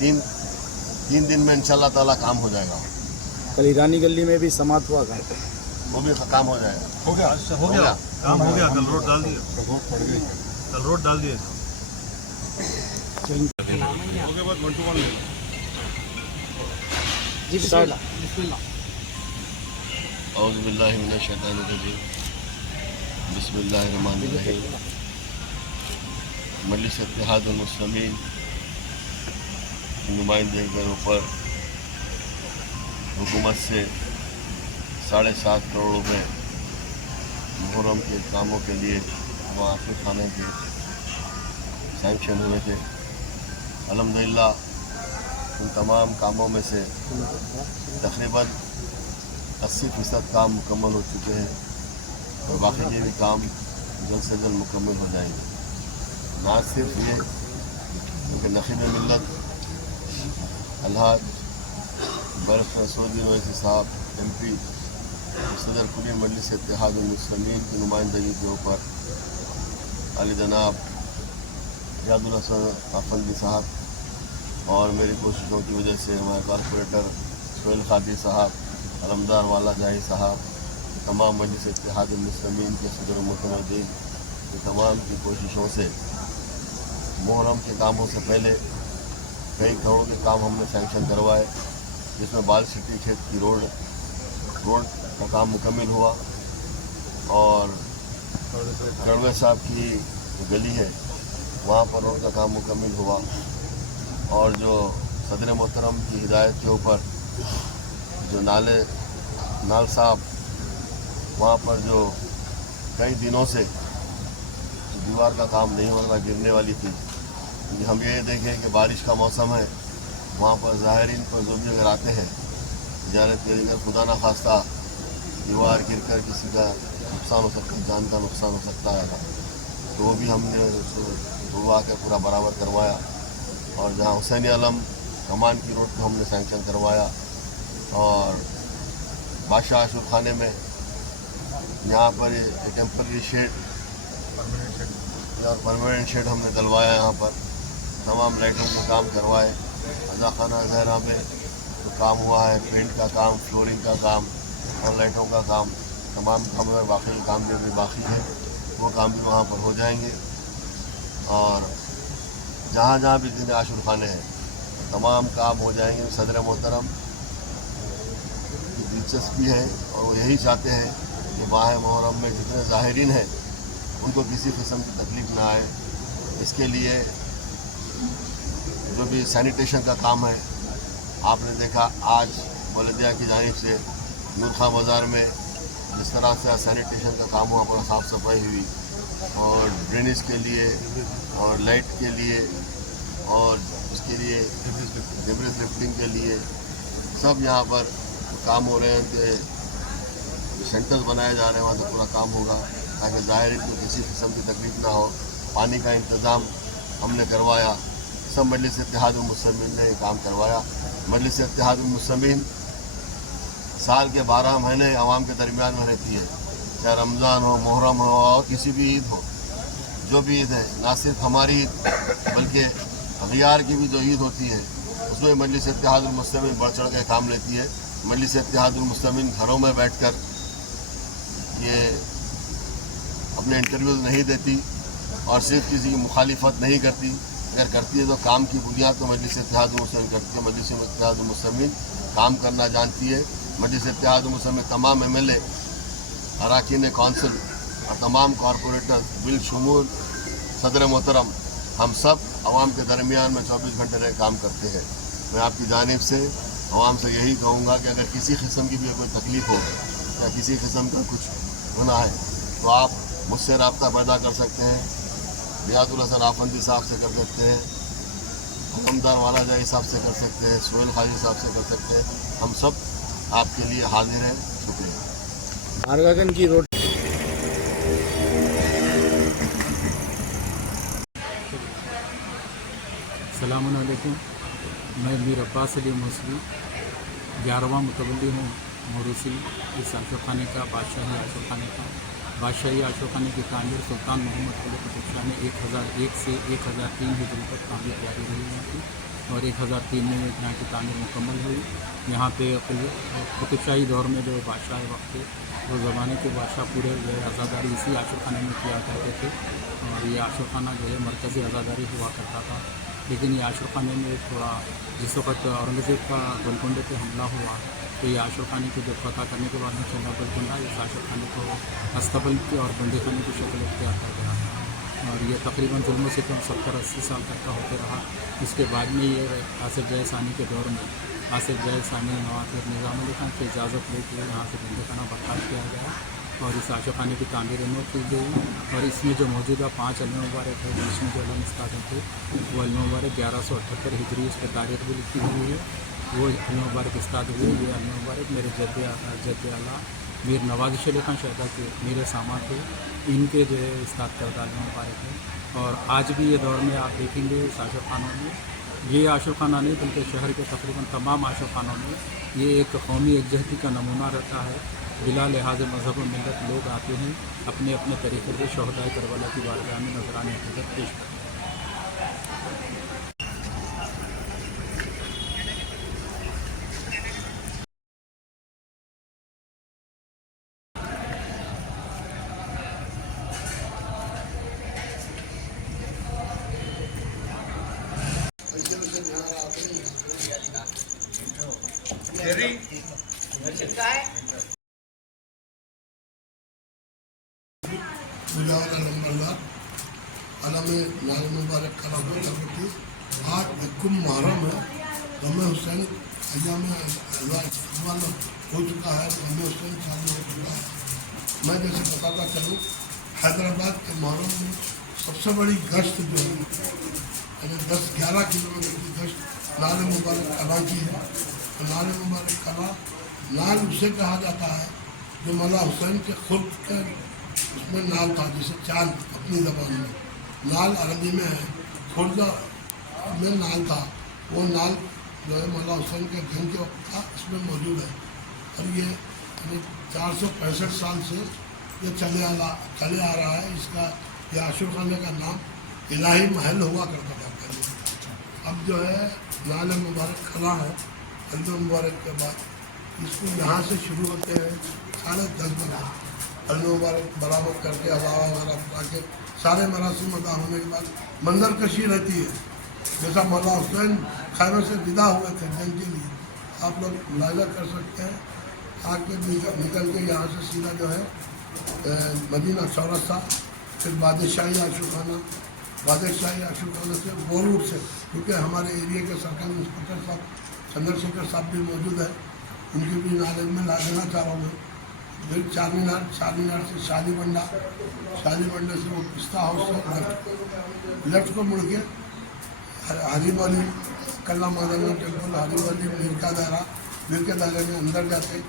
तीन दिन में इंशाल्लाह ताला काम हो जाएगा। कल ईरानी गली में भी समाप्त हुआ था, वो भी काम हो जाएगा। हो गया काम हो गया। कल रोड डाल दिए, कल रोड डाल दिए। ओके बस 1 to 1 ले लो। जी बिस्मिल्लाह। औज़ु बिल्लाहि मिनश शैतानिर रजीम। बिस्मिल्लाहिर्रहमानिर्रहीम। मजलिस इत्तेहादुल मुस्लिमीन की नुमाइंदगी के ऊपर हुकूमत से 7.5 करोड़ रुपये मुहर्रम के कामों के लिए आशिफ खाने के सैंक्शन हुए थे। अल्हम्दुलिल्लाह उन तमाम कामों में से तकरीबन 80% काम मुकम्मल हो चुके हैं और बाकी के भी काम जल्द से जल्द मुकम्मल हो जाएंगे। ना सिर्फ ये कि नखीब मिल्लत अलहाज बरफ सऊदी ओवैसी साहब MP सदर कुली मजलिस इत्तेहादुल मुस्लिमीन की नुमाइंदगी के ऊपर अली जनाब यादुल हसन आफंदी साहब और मेरी कोशिशों की वजह से हमारे कॉर्पोरेटर सोहेल कादी साहब, अलमदार वाला जाही साहब, तमाम मजलिस इत्तेहादुल मुस्लिमीन के सदर मुतमदीन की तमाम की कोशिशों से मुहर्रम के कामों से पहले कई करोड़ के काम हमने सैंक्शन करवाए, जिसमें बाल सिटी खेत की रोड का काम मुकम्मल हुआ और कड़वे साहब की जो गली है वहाँ पर रोड का काम मुकम्मल हुआ और जो सदर मोहतरम की हिदायत के ऊपर जो नाल साहब वहाँ पर जो कई दिनों से दीवार का काम नहीं होना गिरने वाली थी, हम ये देखें कि बारिश का मौसम है, वहाँ पर ज़ाहिरीन पर जो भी अगर आते हैं ज़्यारत के लिए खुदा ना खास्ता दीवार गिर कर किसी का नुकसान हो सकता है, जान का नुकसान हो सकता है, तो वो भी हमने उसको धुलवा कर पूरा बराबर करवाया। और जहाँ हुसैन आलम कमान की रोड को हमने सैंक्शन करवाया और बादशाह आशूर खाने में यहाँ पर एक टेम्पररी शेड और परमानेंट शेड हमने डलवाया। यहाँ पर तमाम लाइटों के काम करवाए। अजा खाना जहरा में जो काम हुआ है, पेंट का काम, फ्लोरिंग का काम और लाइटों का काम, तमाम काम में बाकी काम जो भी बाकी है वो काम भी वहाँ पर हो जाएंगे। और जहाँ जहाँ भी दिन आशूर खाने हैं तमाम काम हो जाएंगे। सदर मोहतरम की दिलचस्पी है और वो यही चाहते हैं कि माह मुहर्रम में जितने ज़ाहिरीन हैं उनको किसी किस्म की तकलीफ़ ना आए। इसके लिए जो भी सैनिटेशन का काम है, आपने देखा आज बलदिया की जानिब से नूर खां बाज़ार में जिस तरह से सैनिटेशन का काम हुआ, पूरा साफ़ सफाई हुई और ड्रेनेज के लिए और लाइट के लिए और उसके लिए डिब्रिज लिफ्टिंग के लिए सब यहाँ पर काम हो रहे हैं कि सेंटर्स बनाए जा रहे हैं, वहाँ तो पूरा काम होगा ताकि ज़ाहिर को किसी किस्म की तकलीफ ना हो। पानी का इंतज़ाम हमने करवाया। सब मजलिस इत्तेहादुल मुस्लिमीन ने ये काम करवाया। मजलिस इत्तेहादुल मुस्लिमीन साल के 12 महीने आवाम के दरमियान में रहती है, चाहे रमज़ान हो, मुहर्रम हो और किसी भी ईद हो। जो भी ईद है, ना सिर्फ हमारी ईद बल्कि अगियार की भी जो ईद होती है उसमें मजलिस इत्तेहादुल मुस्लिमीन बढ़ चढ़ के काम लेती है। मजलिस इत्तेहादुल मुस्लिमीन घरों में बैठकर ये अपने इंटरव्यूज़ नहीं देती और सिर्फ किसी की मुखालिफत नहीं करती। अगर करती है तो काम की बुनियाद तो मजलिस इत्तेहादुल मुस्लिमीन करती है। मजलिस इत्तेहादुल मुस्लिमीन काम करना जानती है। मजलिस इत्तेहादुल मुस्लिमीन तमाम MLA, अरकान कौंसिल और तमाम कॉरपोरेटर बिलशुमूल सदर मोहतरम हम सब आवाम के दरमियान में 24 घंटे रह काम करते हैं। मैं आपकी जानिब से आवाम से यही कहूँगा कि अगर किसी किस्म की भी कोई तकलीफ़ हो या किसी किस्म का कुछ होना है तो आप मुझसे रब्ता पैदा कर सकते हैं, यादुल हसन आफंदी साहब से कर सकते हैं, अलमदार वाला जाही साहब से कर सकते हैं, सोहेल कादी साहब से कर सकते हैं। हम सब आपके लिए हाजिर हैं। शुक्रिया। आरगागन की रोड अस्सलामुअलैकुम। मैं मीर अब्बास अली मौसवी 11वां मुतवल्ली हूँ मोरूसी इस आशूर खाने का, बादशाही आशूर खाने का। बादशाही आशूर खाने की तामीर सुल्तान मोहम्मद कुली कुतुब शाह ने 1001 से 1003 हिजरी तक तामीर जारी रही है। और 1003 में यहाँ की तामीर मुकम्मल हुई। यहाँ पे कुतुबशाही दौर में जो बादशाह वक्त थे, वो ज़माने के बादशाह पूरे जो है आज़ादारी इसी आशुर खाने में किया करते थे। और ये आशुर खाना जो है मरकज़ी आज़ादारी हुआ करता था। लेकिन ये आशुर खाने में थोड़ा जिस वक्त औरंगज़ेब का गोलकुंडे पे हमला हुआ, तो ये आशुर खाने को जब फतह करने के बाद में चंदा गोलकुंडा इस आशुर खाने को अस्तबल की और बंदी खाने की शक्ल इख्तियार कर गया। और ये तकरीबन जुल्म से कम 70-80 साल तक का होते रहा। इसके बाद में ये आसिफ जय सानी के दौर में आसिफ जय सानी नवाब निज़ाम अली खान की इजाज़त लेके यहाँ से बंदी खाना बर्खास्त किया गया और इस आशुर खाने की तामीर नौ की गई। और इसमें जो मौजूदा 5 अलम मुबारक है, जिसमें जो अलम इस्तादम थे वो अलम मुबारक 1178 हिजरी इस पर तारीख भी लिखी हुई है। वो अलम मुबारक इस्ताद हुए। ये अलम मुबारक मेरे जद्द आला मीर नवाज़ अली खान शहदा के मेरे सामान थे, इनके जो है उस्ताद करदा अलम मुबारक है। और आज भी ये दौर में आप देखेंगे इस आशुर खानों में, ये आशुर खाना नहीं बल्कि शहर के तकरीबन तमाम आशुर खानों में ये एक कौमी एकजहती का नमूना रहता है। बिला लिहाज मज़हब व मिलत लोग आते हैं, अपने अपने तरीक़े से शहदाए करबला की बारगाह में नजराने हकीकत पेश करते हैं। अलम नाल मुबारक कलाम करती आज हुकुम मुहर्रम है। गम हुसैन अयाम अव्वल हो चुका है, गम हुसैन चालू हो चुका है। मैं जैसे बताता चलूँ, हैदराबाद के मुहर्रम में सबसे बड़ी गश्त जो है 10-11 किलोमीटर की गश्त नाल मुबारक कला की है। तो नाल मुबारक कला नाल उसे कहा जाता है जो मौला हुसैन के खुद के उसमें नाल था, जैसे चांद अपनी ज़बान में नाल अरबी में है, खुर्दा में नाल था। वो नाल जो है मौला हुसैन के जंग के वक्त था, इसमें मौजूद है। और ये 465 साल से ये चले आ रहा है। इसका ये आशुर खाने का नाम इलाही महल हुआ करता था पहले। अब जो है नाल मुबारक खला है, हल्द मुबारक के बाद इसको यहाँ से शुरू होते हैं 10:30 बजे हल्द मुबारक बराबर करके अलावा वगैरह उठा के सारे मरासिम अदा होने के बाद मंजर कशी रहती है। जैसा मौला हुसैन खैबर से विदा हुए थे जंग के लिए, आप लोग मुलाजा कर सकते हैं। आके निकल के यहाँ से सीधा जो है मदीना चौरस्ता, फिर बादशाही आशुखाना, बादशाही आशुखाना से वो रूट से, क्योंकि हमारे एरिया के सर्कल इंस्पेक्टर साहब चंद्रशेखर साहब भी मौजूद है, उनकी भी नॉलेज में ला देना चाह रहा हूँ मैं। फिर चारमीनार से शादी बंडा से वो पिस्ता हाउस से लेफ्ट को मुड़ के हरी वाली कल्ला माधव टेम्पल, हरी वाली मीर का दायरा में अंदर जाते,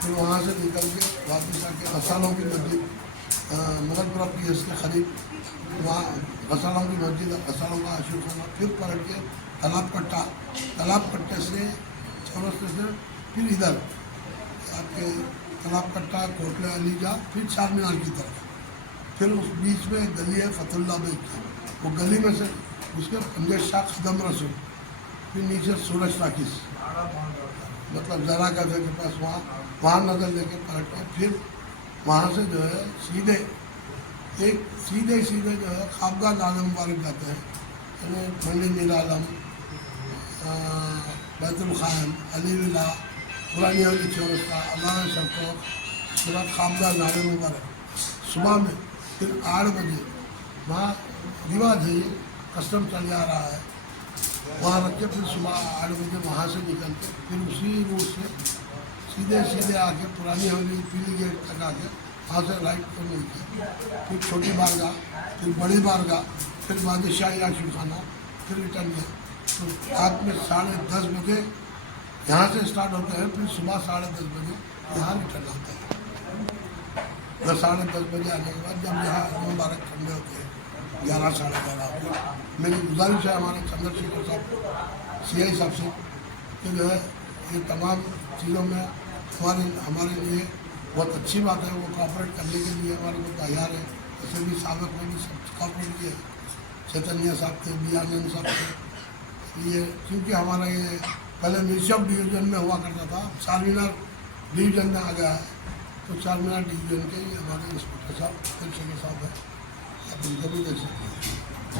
फिर वहाँ से निकल के वापस आके गसालों की मस्जिद मुगलपुरा PS के करीब वहाँ गसालों की मस्जिद, गसालों का आशुर खाना, फिर पलट के तालाब कट्टे से चौरस्ते से फिर इधर आपके तालाब कट्टा, कोटले अलीजा, फिर चारमीनार की तरफ। फिर उस बीच में गली है फतुल्ला बेग की, वो गली में से उसके 50 शाह कदम रसूल, फिर नीचे सूरज टाकिस मतलब जरा गजे के पास वहाँ नजर लेके पलट के फिर वहाँ से जो है सीधे जो है खाबगा नाल मुबारक जाते हैं, मंडी मीर आलम, बैतुल खान, अली विला, पुरानी हवेली चौरस्ता, अल्लाह सरकोर, उसके बाद खाबगा नाल मुबारक सुबह में, फिर 8 बजे वहाँ रिवाज है, ये कस्टम चले आ रहा है, वहाँ रख के फिर सुबह 8 बजे वहाँ से निकल के फिर उसी रूट से सीधे आके पुरानी हवेली पीली गेट तक आके वहाँ से राइट को मिल के फिर छोटी बारगाह, फिर बड़ी बारगाह, फिर बादशाही आशुर खाना, फिर रिटर्न किया। तो रात में 10:30 बजे यहाँ से स्टार्ट होते हैं, फिर सुबह 10:30 बजे यहाँ रिटर्न आते हैं। 10-10:30 बजे आने के बाद जब यहाँ मुबारक ठंडे होते हैं 11-11:30 होते हैं। मेरी गुजारिश है हमारे चंद्रशेखर साहब CI साहब से कि जो है ये तमाम चीज़ों में हमारे लिए बहुत अच्छी बात है, वो कॉपरेट करने के लिए हमारे को तैयार है। जैसे भी साबिक में भी सब कॉपरेट किए, चैतन्य साहब थे, बी आनंद साहब थे, ये क्योंकि हमारा ये पहले मिर्चम डिवीजन में हुआ करता था, चारमीनार डिवीजन में आ गया है, तो चारमीनार डिवीजन के ही हमारे इंस्पेक्टर साहब के साथ है, आप उनको भी देख सकते हैं।